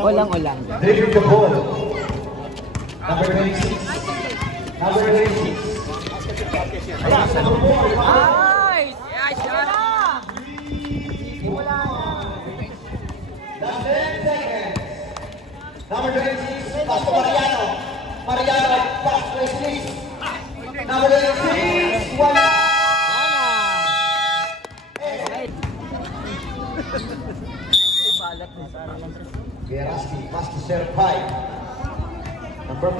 Walang-ulang. Dribbling the ball. Number 26. Number 26. Nice! Yes, yan na! Wala na. Last 10 seconds. Number 26, pass to Mariano. Mariano, pass to 26. Number 26, wala. Geraski, pass to Serpai. Number 5.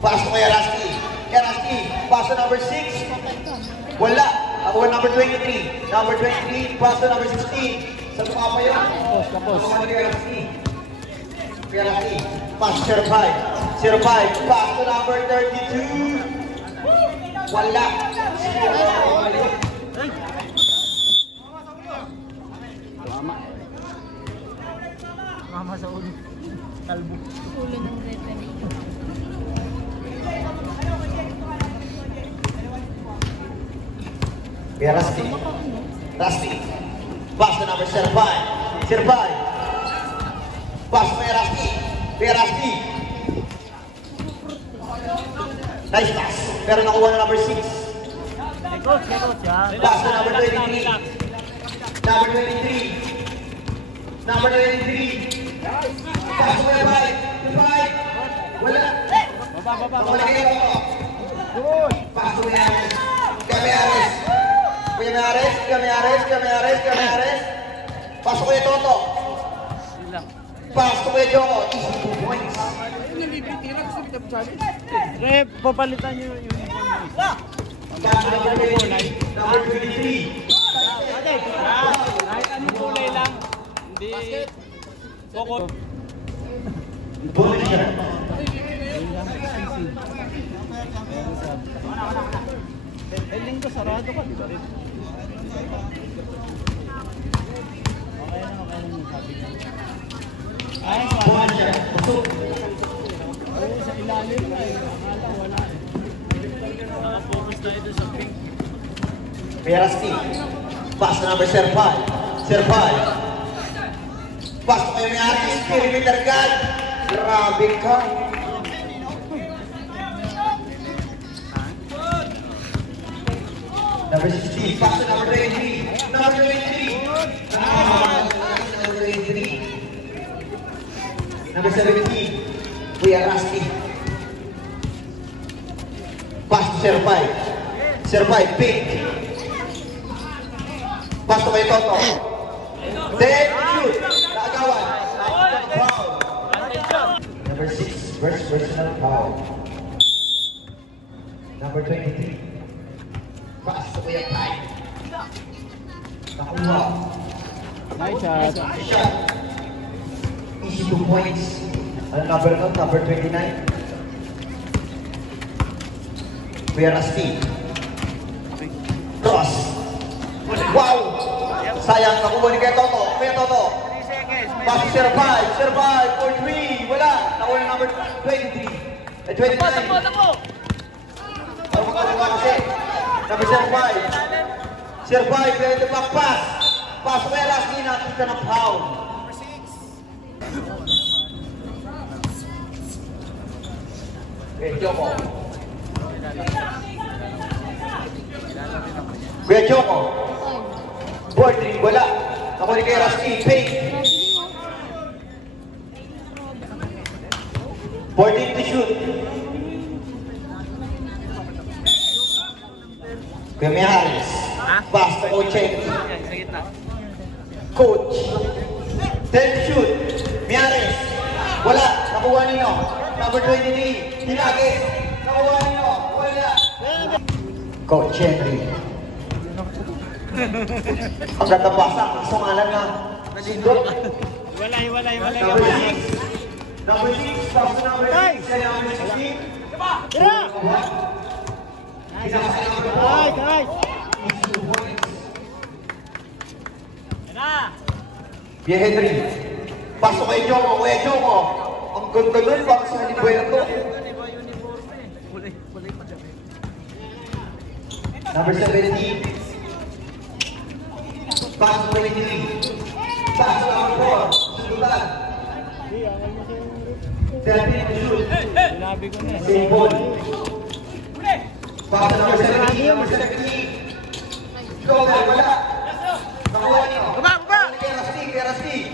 Pass to Geraski. Geraski, pass to number 6. Wala. Ako number 23. Number 23, pass to number 16. Sa mukha pa yun. Tapos. Geraski. Geraski, pass to Serpai. Serpai, pass to number 32. Wala. Mama sa ulo. Kalbo. Ulo ng referee. Kaya Rusty. Rusty. Pass to number 5. Serpai. Pass to Rusty. Kaya Rusty. Nice pass. Pero nakuha na number 6. Coach, yan. Pass to number 23. Number 23. Number 23. Pass to Serpai. Serpai. Wala. Baba. Wala kayo. Pass to Meares. Meares. Meares. Pasok ko yung Toto. Pasok ko yung Joko. Easy 2 points. Rep, papalitan nyo yung uniform. Number 23. Kahit anong kulay lang. Hindi. Kokot. Bully siya. Linggo sarado ka, di ba rin? Okay lang yung sabi niya. Ay, Bully siya. Busog. sa ilalim na eh. Wala. Naka-focus tayo doon sa pink. Kaya Rusty. Pass na number 5. Pass ko kayo may aris. Perimeter guard. Grabe ka. Number 16, pass to number 23. Number 23. Number 23. Number 17, Kuya Rusty. Pass to Serpai, pink. Pass to kay Toto. Then, shoot. Naagawan. Foul. Number 6, personal foul. Number 23. Pass to Kuya Kai. Nakuha. Nice shot. Shot. Easy 2 points. Ano number nun? Number 29. Kuya Rusty. Cross. Wow! Sayang, nakuha ni Kuya Toto. Kuya Toto. Pass to Serpai for 3. Wala. Nakuha ni number 23. 29. Number 5. Serpai, play the back pass. Pass kay Rusty, nakita ng foul. Kuya Joko. Boarding, wala. Ako ni kay Rusty, pay. Boarding to shoot. Kuya Meares. Pass to Coach. Coach. Then shoot. Meares. Wala. Nakuha ninyo. Number 23. Hinagis. Nakuha ninyo. Wala. Coach Henry. Ang ganda basa. Ang sungalan na. Sindot. Walay. Number 6. Number 6. Pass to number 6. Kaya number 16. Tira! Nice. Kuya Henry. Pasok kay Joko. Kuya Joko. Ang ganda nun. Bakit sa Halibuena to? Number 17. Pass to 23. Pass to number 4. Sultan. Hindi, angal mo siya yung... 13 to shoot. Sinabi ko na. Same ball. Pass number 17, number 17. Ikaw, wala. Nakuha niyo. Baba! Kuya Rusty, Kuya Rusty.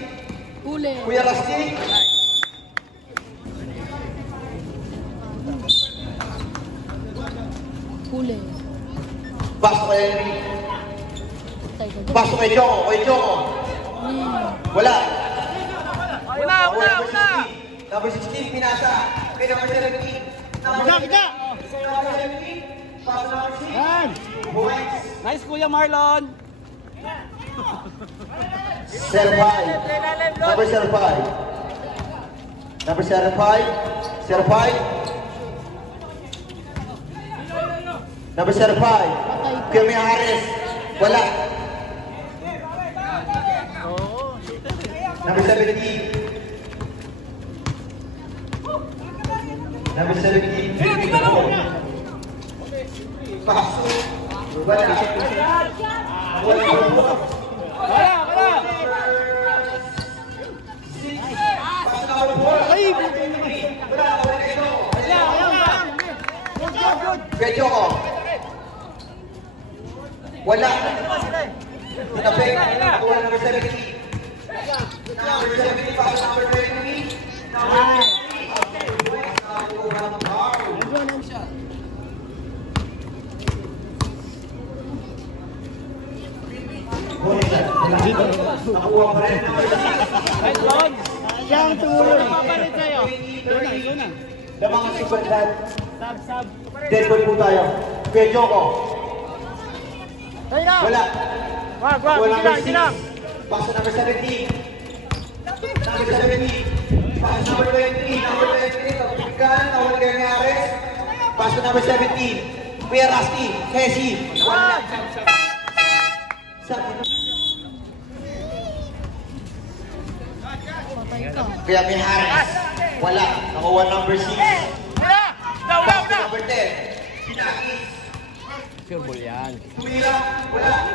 Huli. Kuya Rusty. Huli. Pasok kay Henry. Tay ko. Pasok kay Choco, kay Choco. Wala. Una! Number 16, pinasa. Kay number 17. Number 17. Pasok number 6. Yan! Points. Nice Kuya Marlon! Serpay. Number 05. Number 05. Serpay. Number 05. Kirmi Harris. Wala. Number 17. Number 17. Pass. Wala. Wala! Ay! Medyo ko. Wala. Tinapik. Nakuha number 17. Number 17 pa sa number 20. Nakuha pa rin. Nice Lon! Siya ang tumulong. Papalit sa'yo! Ito na. Na mga super chat. Sab. Dead ball po tayo. Medyo ko. Wala. Wag! Wala Sige lang! Pass to number 17. Number 17. Pass to number 20. Number 20. Kapitikan. Nawala kayo ni Ares. Pass to number 17. Kuya Rusty. Hesi. Wala. Patay ka. Kuya may Harris. Wala. Nakuha number 6. Pass to number 10. Pinakis. Sure ball yan. Tumira. Wala.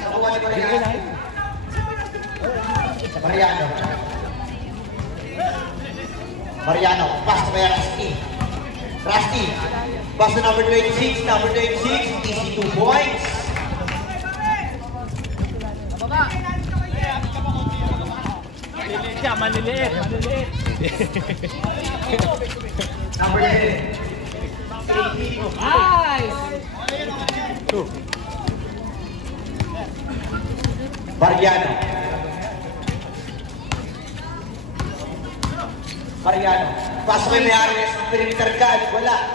Nakuha ni Mariano. Mariano, pass to kay Rusty. Rusty, pass to number 26. Number 26, easy 2 points. Maliliit siya, maliliit! Number 10. Nice! Mariano, pass to kay Mayari ng perimeter guard. Wala.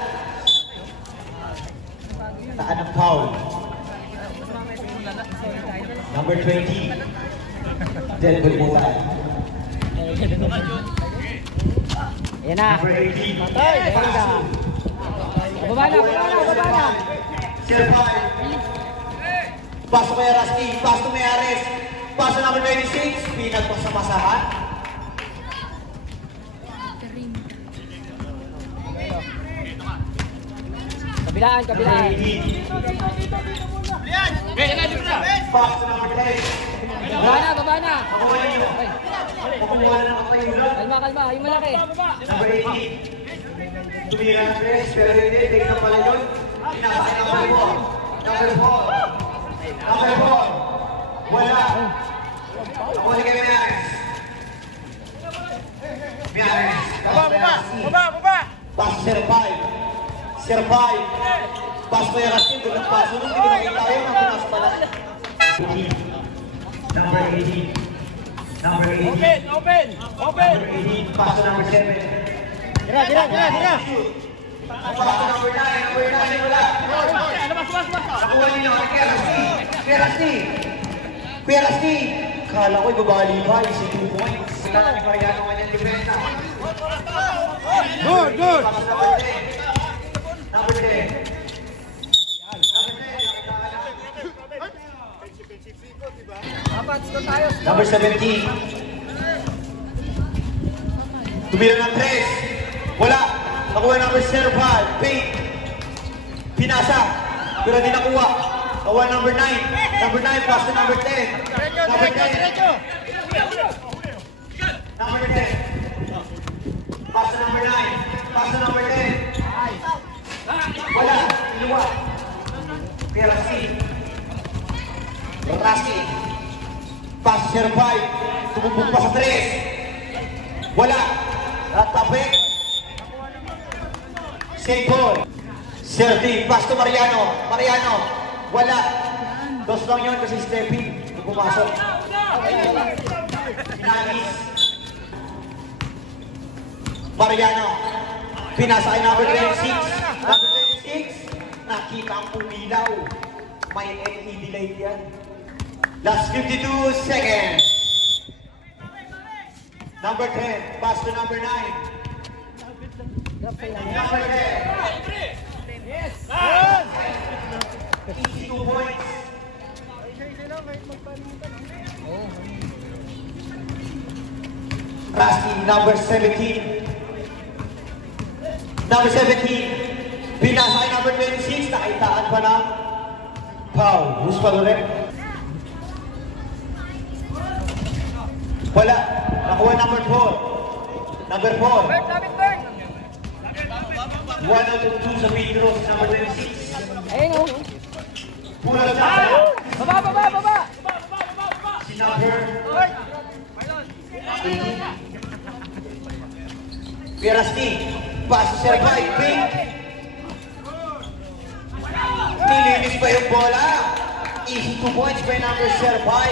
Taan ng foul. Number 20. Dead ball po tayo. Ayan na! Number 18. Patay! Ayan na! Baba na! Serpay. Pass to kay Rusty. Pass to Mayares. Pass to number 26. Pinagpasamasahan. Kabilaan! Number 18. Pass to number 10. Baba na! Ako ba yun? Kukuha na ako kayo lang. Kalma! Yung malaki! Number 18. Tumira ng press, pero hindi. Tingnan na pala yun. Pinasa number 4. Number 4. Number 4. Wala. Ako ni kay Miares. Miares. Baba! Pass Serpay. Serpay. Pass ko yung Rastin. Doon ang paso nun. Hindi ko nakita yun. Ang pinas pala. 18. Number 18. Number 18. Open! Number 18. Pass to number 7. Tira! Pass to number 9. Number 9 wala. Nakuha niyo. Kuya Rusty. Kala ko ibabali pa. Easy 2 points. Kala ni Mariano kanyang depensa. Good! Pass to number 10. Number 10. Number 17. Tumira ng 3. Wala. Nakuha number 05. Pink. Pinasa. Pero di nakuha. Nakuha number 9. Number 9 pass to number 10. Number 10. Number 10. Pass to number 9. Pass to number 10. Wala. Iluwa. Kaya Rasky. Rasky. Pass to 05. Tumubog pa sa 3. Wala. Tatapik. Save ball. Serdi. Pass to Mariano. Mariano. Wala. Dos lang yun kasi stepping. Pumasok. Pinalis. Mariano. Pinasa kay number 26. Number 26. Nakita ang pumilaw. May LED light yan. Last 52 seconds. Number 10. Pass to number 9. Number 10. Yes! Easy 2 points. Rasky, number 17. Number 17. Pinasa kay number 26. Nakaitaan pa na. Foul. Who's foul ulit? Wala. Nakuha number 4. Number 4. 1 out of 2 sa free throws. Number 26. Ayun o. Pula sa Baba! si number 18. Rasky. Pass to Serpay. Pink. Nilinis pa yung bola. Easy 2 points by number Serpay.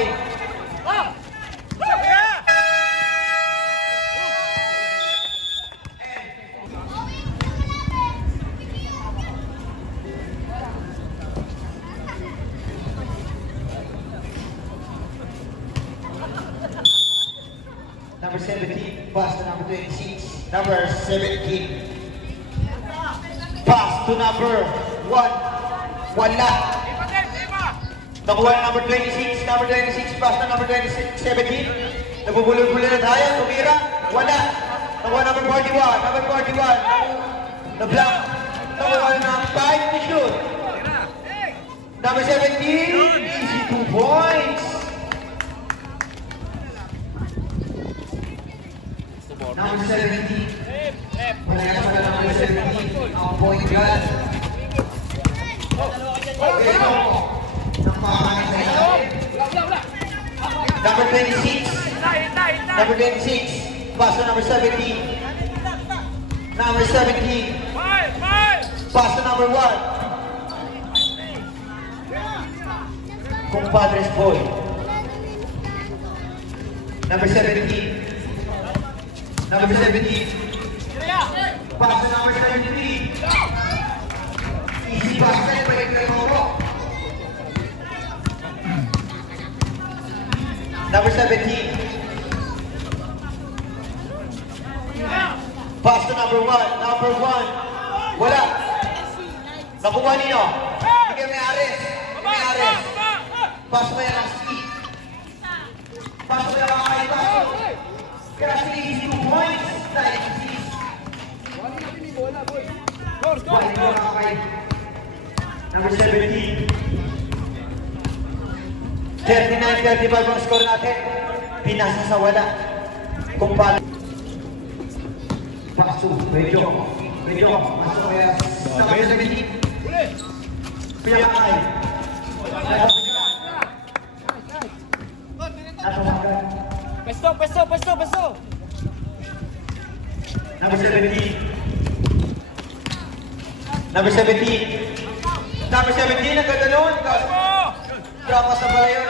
Number 17, pass to number 26. Number 17. Pass to number 1. Wala. Nakuha na number 26. Number 26, pass to number 17. Nabubulol-bulol na tayo. Tumira. Wala. Nakuha number 41. Number 41. Na-block. Nakuha na 5 to shoot. Number 17. Easy 2 points. Number 17. Wala na pala number 17. Ang point guard. Number 26. Number 26. Pass to number 17. Number 17. Pass to number 1. Compadres boy. Number 17. Number 17. Pass to number 73. Easy basket by Tremoro. Number 17. Pass to number 1. Number 1. Wala. Nakuha nino. Bigyan may Ares. May Ares. Pass mo yan ang ski. Pass mo yan ang kay Paso. Kasi easy 2 points. Dahil easy. Number 17. 39-35 ang score natin. Pinasa sa wala. Kung paano. Paso. Medyo. Paso kaya. Number 17. Pinakakay. Pesto! Number 17. Number 17. Number 17, ang ganda nun. Drop sa pala yun.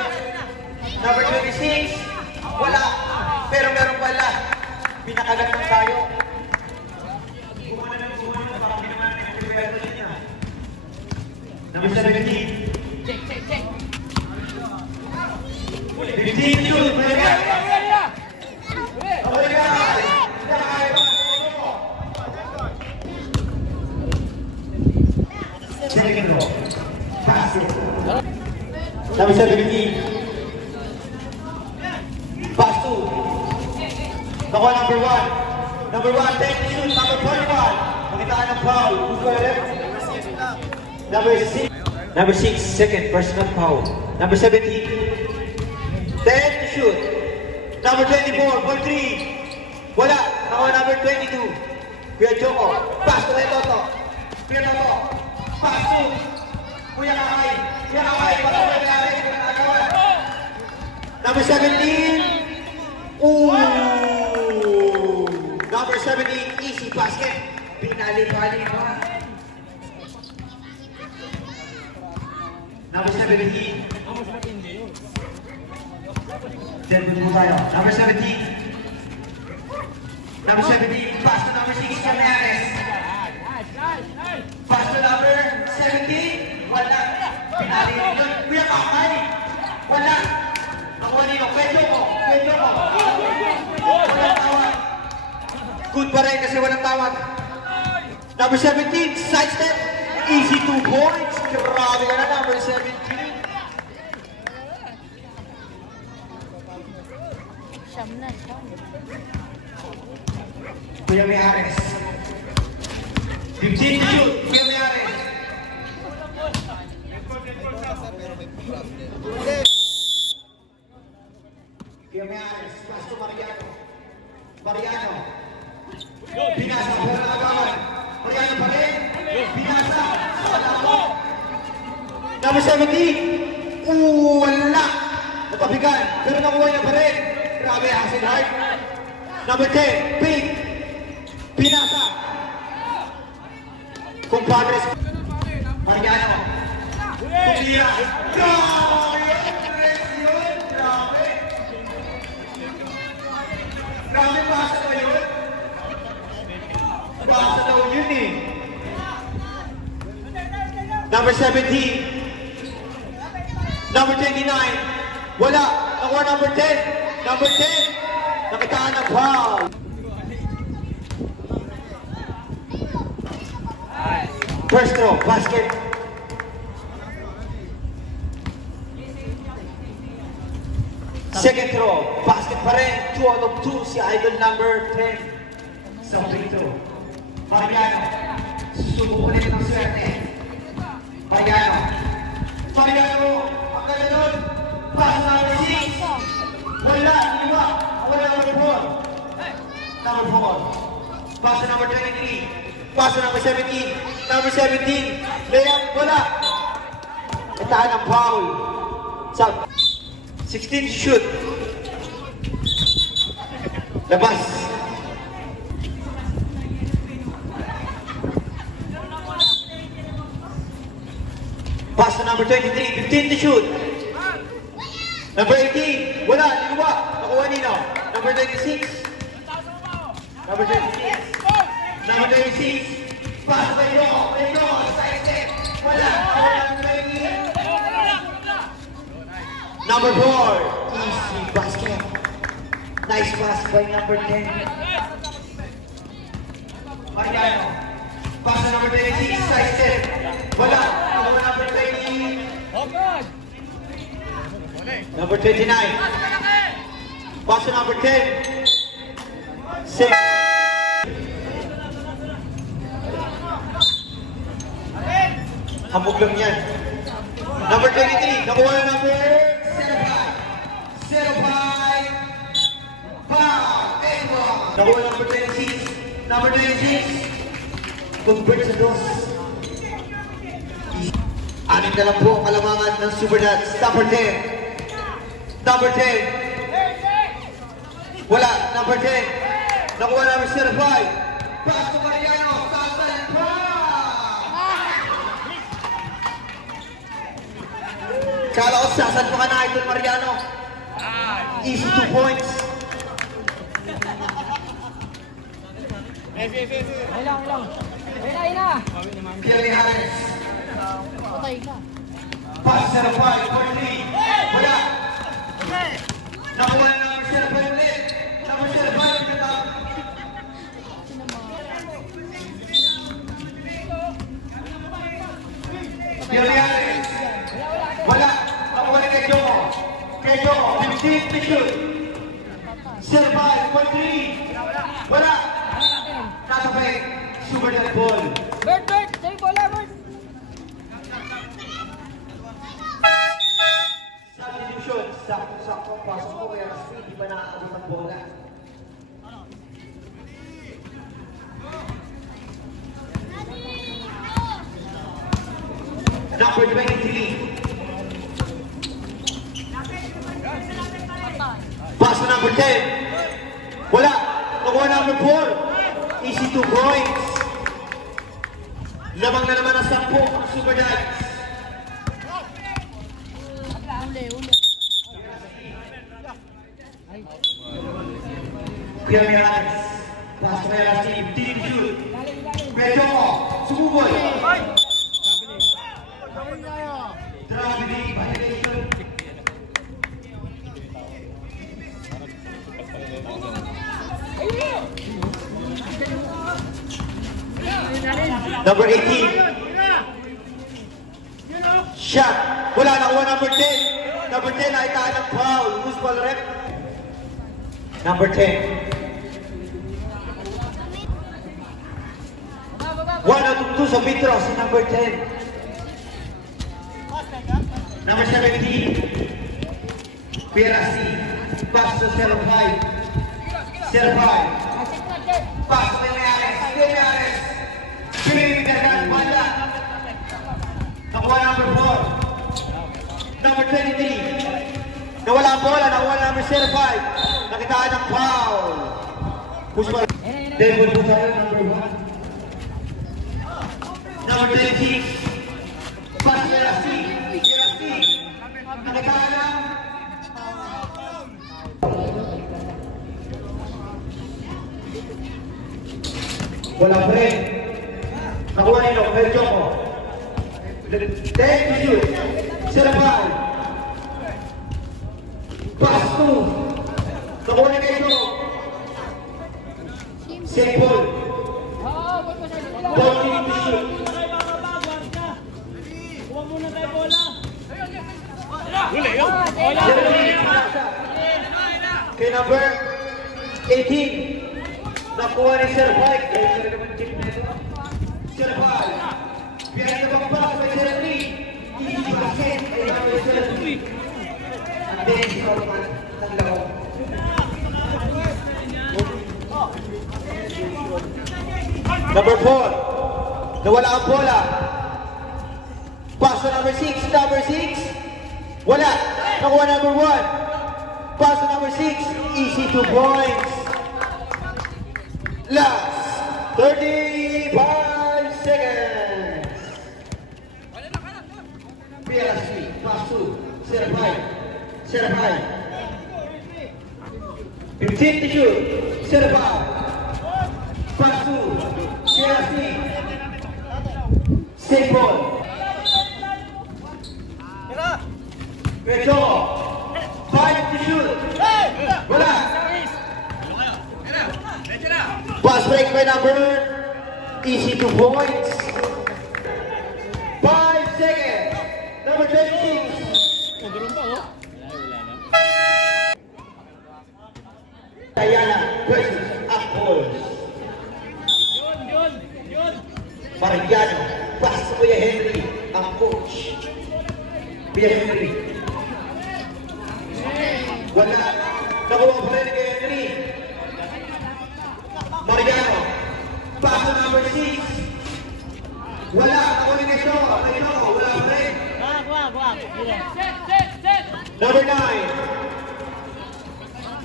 Number 26. Wala. Pero meron pala. Pinakagat lang tayo. Baka naman nag-prepare niya. Number 17. Check. 15 shoot. Second row. Pass it. Number 17. Pass 2. Nakuha number 1. Number 1, take the shoot. Number 41. Makitaan ng foul. Who's got it? Number 6. Number 6, second personal foul. Number 17. 10 to shoot. Number 24, ball 3. Wala. Nakuha number 22. Kuya Joko. Pass to kay Toto. Kuya Toto. Pass to. Kuya Kakay. Kuya Kakay. Wala ko nangyari. Number 17. Ooh. Number 17. Easy basket. Pinali-pali pa. Number 17. Then po tayo. Number 17. Number 17. Pass to number 6. Cameres. Pass to number 17. Wala. Pinali nito. Kuya Kakay. Wala. Ako nino. Pedro ko. Pedro ko. Walang tawag. Good pa rin kasi walang tawag. Number 17. Side step. Easy 2 points. Grabe ka na. Number 17. Siyam na, siyam. Kuya Mijares. 15 to shoot. Kuya Mijares. Kuya Mijares. Pass to Mariano. Mariano. Pinasa. Wala na agawan. Mariano pa rin. Pinasa. Wala mo. Number 17. Wala. Natabigan. Pero nakuha niya pa rin. Grabe, Hasselhard. Number 10, Pink. Pinasa. Compadres. Mariano. Kuya. Grabe! Yun. Grabe. Grabe, pasa ba yun? Pasa daw yun eh. Number 17. Number 29. Wala. Nakuha number 10. Number 10, nakitaan ng foul. First throw, basket. Second throw, basket pa rin. 2 out of 2 si idol number 10. Sa free throw. Mariano, susubok ulit ng swerte. Mariano. Mariano, ang ganda nun. Pass number 6. Wala, lima. Wala number 4. Number 4. Pass to number 23. Pass to number 17. Number 17. Layup, wala. Itahan ang foul. Sa 16 shoot. Labas. Pass to number 23. 15 to shoot. Number 18, wala, liwa, nakuha nino. Number 26. Number 26. Number 26. Pass by Yoko, side step. Wala, number 4, easy basket. Nice pass by number 10. Mariano. Pass to number 26, side step. Wala, nakuha number 20. Number 29. Pass to number 10. 6. Hamog lang yan. Number 23. Nakuha na number 05. 05. Nakuha na number 26. Number 26. Convert sa dos. Anim na lang po ang kalamangan ng Super Dats. Number 10. Number 10. Wala. Number 10. Nakuha namin 05. Pass to Mariano. Sasal pa! Kala ko sasal pa ka na, Idol Mariano. Easy 2 points. Ilang. Ayun na. Kelly Harris. Patay ka. Pass 05. 43. Wala. Nakuha na namin 05 ulit. Number 05. Kelly Harris. Wala. Nakuha na kay Joko. Kay Joko. 15 to shoot. 05. 43. Wala. Nakapay. Super net ball. Bird. Sa'yo bola, Bird. Substitution. Sakto-sakto. Pasok ko kaya kasi hindi ba nakakabot ang bola. Number 23. Pass to number 10. Wala. Nakuha number 4. Easy 2 points. Lamang na naman ang 10 ang Super Knights. Kuya Miranes. Pass to Miranes team. Team shoot. Medyo ko. Sumuboy. Traffic violation. Number 18. Shot. Wala, nakuha number 10. Number 10 ay taan ng foul. Who's ball rep? Number 10. 1 out of 2 sa Mitros, number 10. Number 17. Pirasi. Pass to 05. 05. Pass to Miranes. Miranes. Pinagdagan bala. Nakuha number 4. Number 23. Nawala ang bola. Nakuha number 05. Nakitaan ng foul. Push ball. David Butaro, number 1. Number 26. Pass to Pirasi. Pirasi. Nakitaan ng walang break. Nakuha nilo, medyo ko. 10 to shoot. 05. Pass 2. Nakuha ni medyo. Same ball. 14 to shoot. Kuha muna tayo bola. Kay number 18. Nakuha ni Sir Mike. Sir Mike. Biar kita membalas ke Sir Lee. Ini basket dari Sir Lee. Ada yang disorban. Number 4. Nawala ang bola. Pass to number 6. Number 6. Wala. Nakuha number 1. Pass to number 6. Easy 2 points. Last 35 seconds. PLC, pass 2, Serapay. 15 to shoot, Serapay. Pass 2, PLC. Save ball. Medyo. 5 to shoot. Wala. Pass break by number. Easy 2 points. 5 seconds. Number 26. Ayala versus Apples. Mariano. Pass to Kuya Henry. Ang coach. Kuya Henry. Wala. Nakuha pa rin kay Henry. Mariano. Pass to number 6. Wala. Ako rin ito. Wala pa rin. Number 9.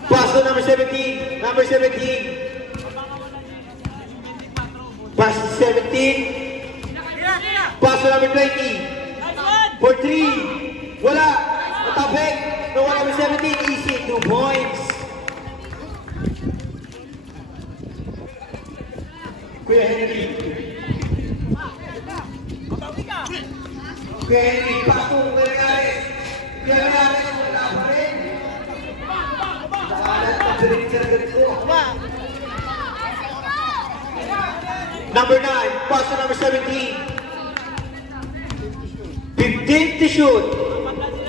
Pass to number 17. Number 17. Pass to 17. Pass to number 20. For 3. Wala. Matapik. Nawala number 17. Easy. 2 points. Kuya Henry. Kuya Henry, pasok Kuya Miranes. Kuya Miranes, wala pa rin. Nakalat na dirit-dirit ko. Number 9, pass to number 17. 15 to shoot.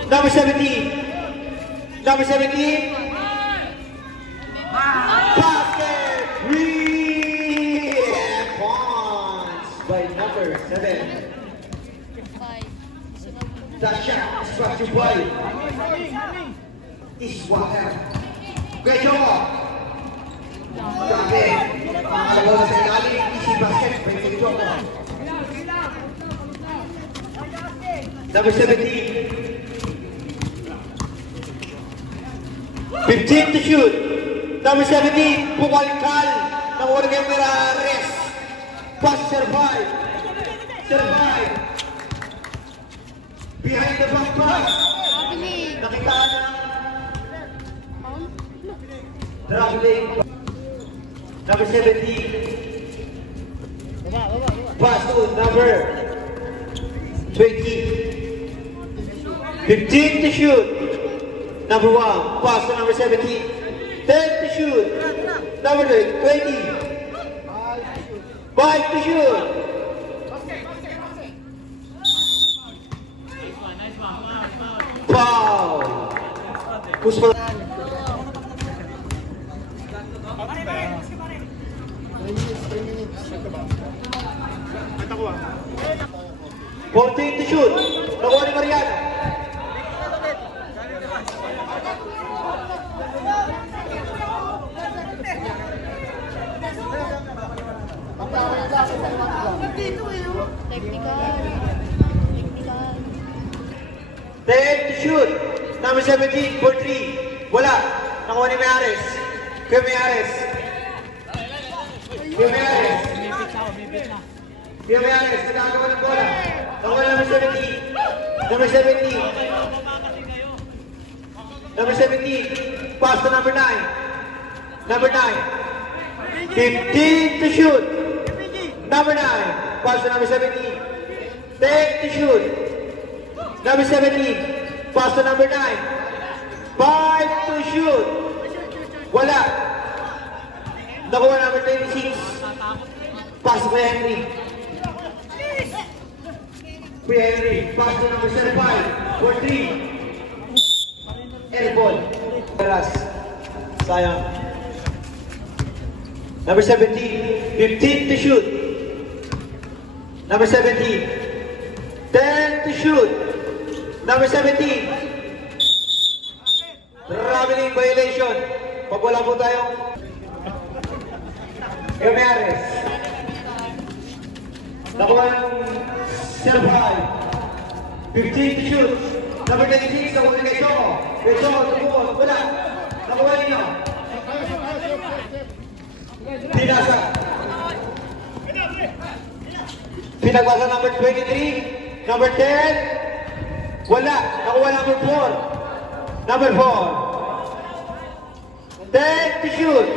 Number 17. Number 17. Basket. By number 7. That shot is brought to you by Iswaka. Great job! Grabe! Sa bola sa ilalim, easy basket. May job. Number 17. 15 to shoot. Number 17, Pumalikal. Nakuha kay Mirares. Pass, survive. Survive. Behind the back pass. Nakita na. Traveling. Number 17. Pass to number 20. 15 to shoot. Number 1, pass to number 17. 10 to shoot. Number 20. 5 to shoot. Foul. Who's for 14 to shoot. Nakuha ni Mariano. Technical. 10 to shoot. Number 17 for 3. Wala. Nakuha ni Mayares. Kaya Mayares. Kaya Mayares. Kaya Mayares. Nagagawa ng bola. Nakuha number 17. Number 17. Number 17. Pass to number 9. Number 9. 15 to shoot. Number 9. Pass to number 17. 10 to shoot. Number 17. Pass to number 9. 5 to shoot. Wala. Nakuha number 26. Pass to Henry. Henry. Pass to number 75. For 3. Airball. Sayang. Number 17. 15 to shoot. Number 17. 10 to shoot. Number 17. Traveling violation. Pag wala po tayong Emeares. Nakuha ng Serpal. 15 to shoot. Number 26. Nakuha ng Choko. Choko, tumukot. Wala. Nakuha ninyo. Pinasa. Pinagpasa number 23. Number 10. Wala. Nakuha number 4. Number 4. 10 to shoot.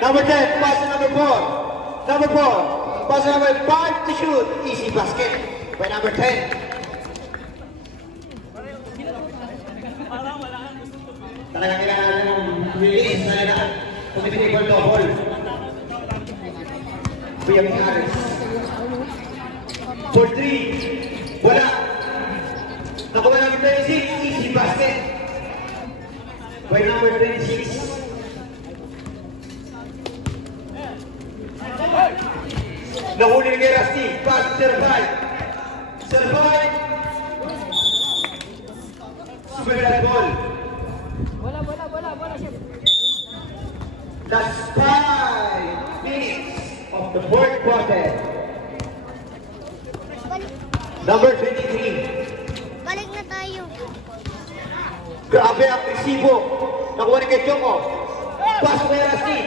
Number 10. Pass to number 4. Number 4. Pass to number 5 to shoot. Easy basket. By number 10. Talagang kailangan ng release na tumitigil double. Kuya Mijares. For 3. Wala. Nakuha number 26. Easy basket. By number 26. Nahuli ni Rusty. Pass to Serpal. Serpal. Super that ball. Bola, chef. That's 5 minutes of the fourth quarter. Number 23. Balik na tayo. Grabe ang resibo. Nakuha ni kay Choko. Pass kay Rusty.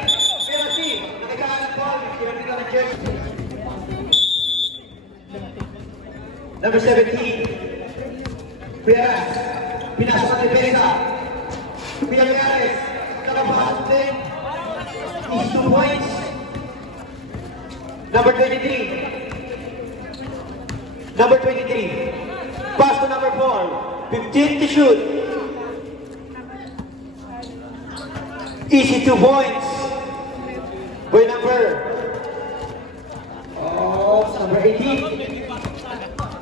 Kay Rusty. Nakikaan ng ball. Kinabigyan ng jersey. Number 17. Piaras. Pinasok ang depensa. Piares. Nakapasok din. Is 2 points. Number 23. Number 23. Pass to number 4. 15 to shoot. Easy 2 points. By number 18.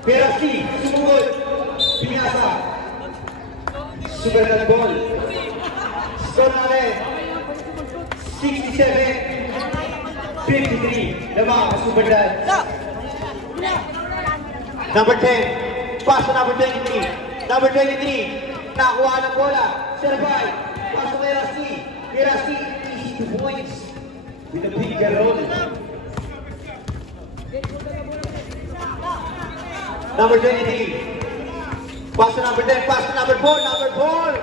Pirasti. Sumugod. Pinasa. Super that ball. Sonale. 67. 53. Lamang. Super that. Number 10. Pass to number 23. Number 23. Nakuha ng bola. Serval. Pass to Pirasti. Pirasti. Easy 2 points. With a big roll. Number 23. Pass to number 10. Pass to number 4. Number 4.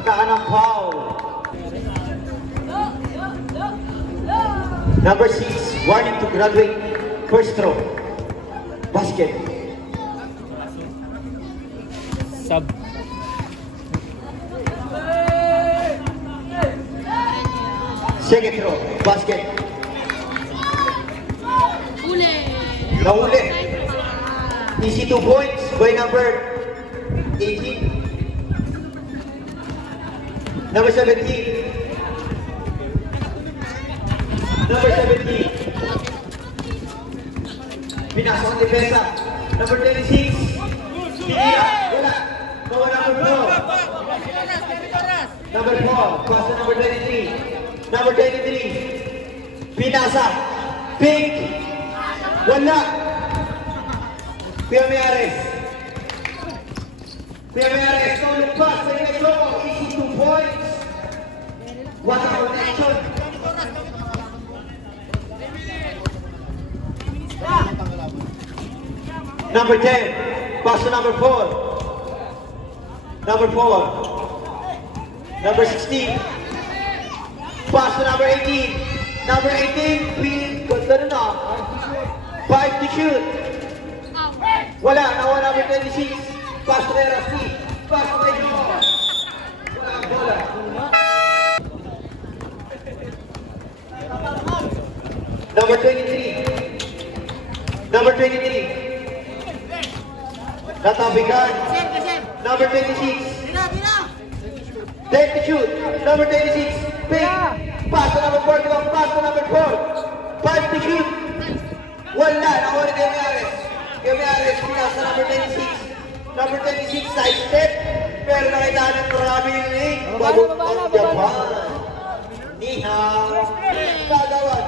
Nagkaan ng foul. Number 6. Warning to graduate. First throw. Basket. Sub. Second throw. Basket. Uli. Nahuli. Easy 2 points by number 18. Number 17. Number 17. Pinasok ang depensa. Number 26. Tira. Wala. Nawa number 4. Number 4. Pass to number 23. Number 23. Pinasa. Pink. Wala. Kuya Miares. Kuya Miares. No look pass. Sa next throw. Easy 2 points. What a connection. Number 10. Pass to number 4. Number 4. Number 16. Pass to number 18. Number 18. Ganda na. 5 to shoot. Wala. Nawa number 26. Pass to Rusty. Pass to Joe. Wala ang bola. Number 23. Number 23. Natabigan. Number 26. 10 to shoot. Number 26. Pink. Pass to number 41. Pass to number 4. 5 to shoot. Wala. Nakawala kay Miares. Kay Miares. Pinas na number 26. Number 26. Side step. Pero nakailangan ng marami yung ring. Bago ang Japan. Niha. Kagawan.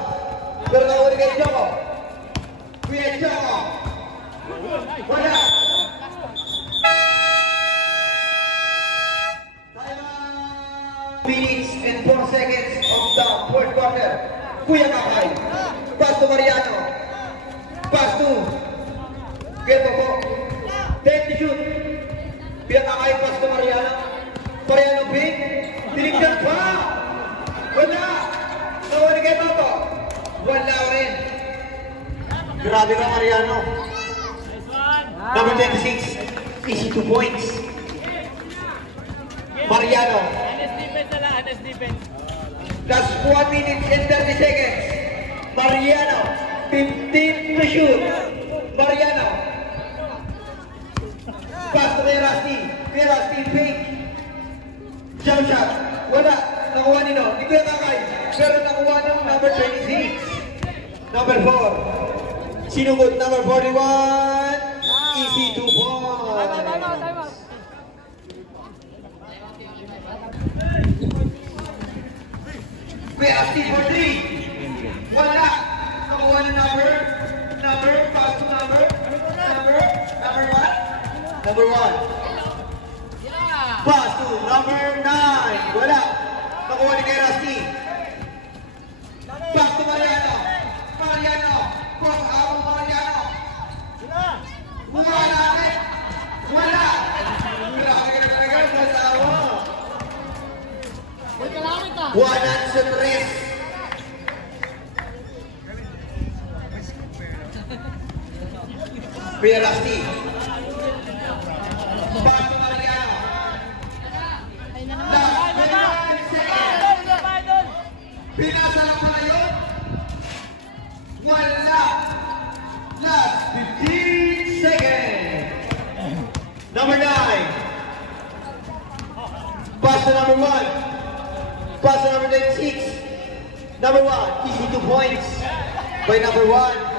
Pero nakawala kay Joko. Kuya Joko. Wala. Minutes and 4 seconds of the fourth quarter. Kuya Kakay. Pass to Mariano. Pass to Kuya Toko. 10 to shoot. Kuya Kakay, pass to Mariano. Mariano Pink. Tinignan pa. Wala. Nawala kay Toko. Wala rin. Grabe ka Mariano. Number 26. Easy 2 points. Mariano. Honest defense. That's 1 minute and 30 seconds. Mariano. 15 to shoot. Mariano. Pass to Rusty. Rusty Pink. Jump shot. Wala. Nakuha nino. Hindi ko yung kakay. Pero nakuha ng number 26. Number 4. Sinugod number 41. Easy 2 points. Time out. Rusty for 3. Wala. Nakuha ng number. Pass to number 1. Number 1. Pass to number 9. Wala. Nakuha ni kay Rusty. Pass to Mariano. Cross out Mariano. Wala natin. Wala. Grabe ka na talaga. Masawa. One answer rest. Kuya Rusty. Pass to Mariano. Pinasa lang pala yun. Wala. Last 15 seconds. Number 9. Pass to number 1. Pass to number 96. Number 1. Easy 2 points by number 1.